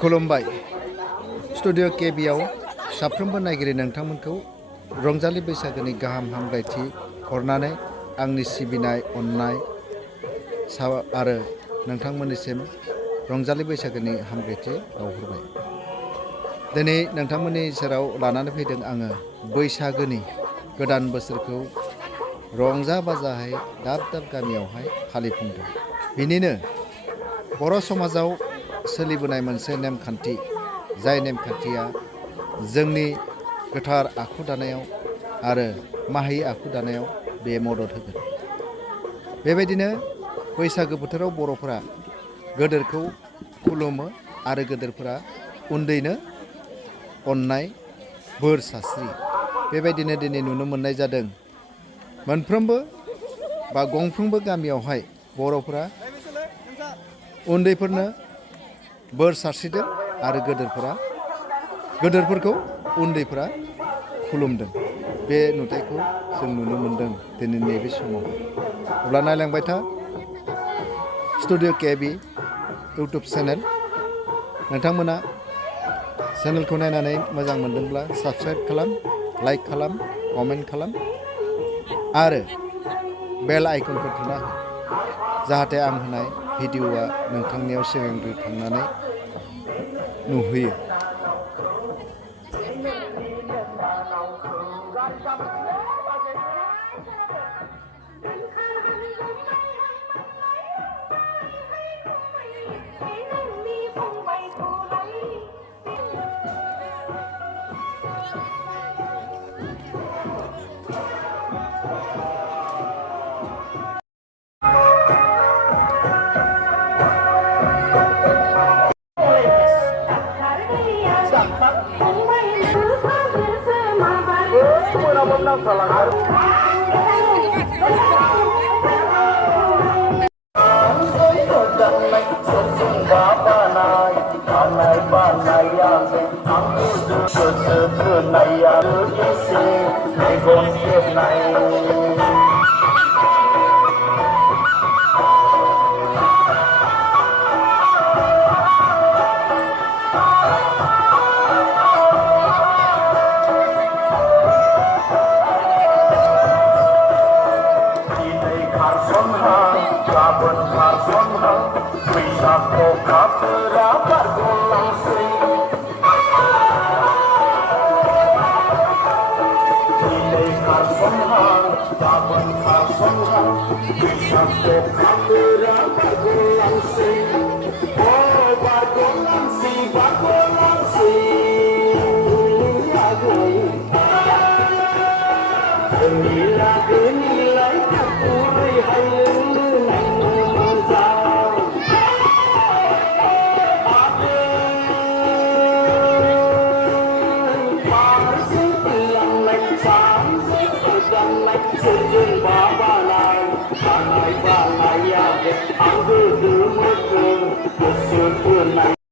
खुलुमबाय स्टुडिअ केबिआव साफ्रोमबो नायगिरि नोंथांमोनखौ रंजालि बैसागोनि गाहाम हामलायथि हरनानै आंनि सिबिनाय अननाय आरो नोंथांमोननिसिम रंजालि बैसागोनि हामलायथि बावहरबाय। दिनै नोंथांमोननि सेराव लानानै फैदों आङो बैसागोनि गोदान बोसोरखौ रंजा बाजायै दाब दाब गामियावहाय फालिफुंदों। बिनिनो बर' समाजाव सोलिबोनाय मोनसे नेमखान्थि, जाय नेमखान्थिया जोंनि गोथार आखु दानायाव आरो माहि आखु दानायाव बे मदद होगोन। बेबायदिनो बैसागो बोथोराव बर'फोरा गोदोरखौ खुलुमो आरो गोदोरफोरा उन्दैनो अननाय बोर सास्रियो। बेबायदिनो दिनै नुनो मोननाय जादों मोनफ्रोमबो बा गंफ्रोमबो गामियावहाय बर'फोरा उन्दैफोरनो बोर सारस्रिदों आरो गोदोरफोरखौ उन्दैफोरा खुलुमदों। बे नुथायखौ जों नुनो मोनदों दिनै नैबे समाव। अब्ला नायलांबाय था स्टुडिअ केबि इउटुब चेनेल। नोंथांमोना चेनेलखौ नायनानै मोजां मोनदोंब्ला साबस्क्राइब खालाम, लाइक खालाम, कमेन्ट खालाम आरो बेल आइकनखौ थुना हो, जाहाथे आं होनाय भिडिअआ नोंथांनियाव सिगांग्रो थांनानै नुहैयो। Gaban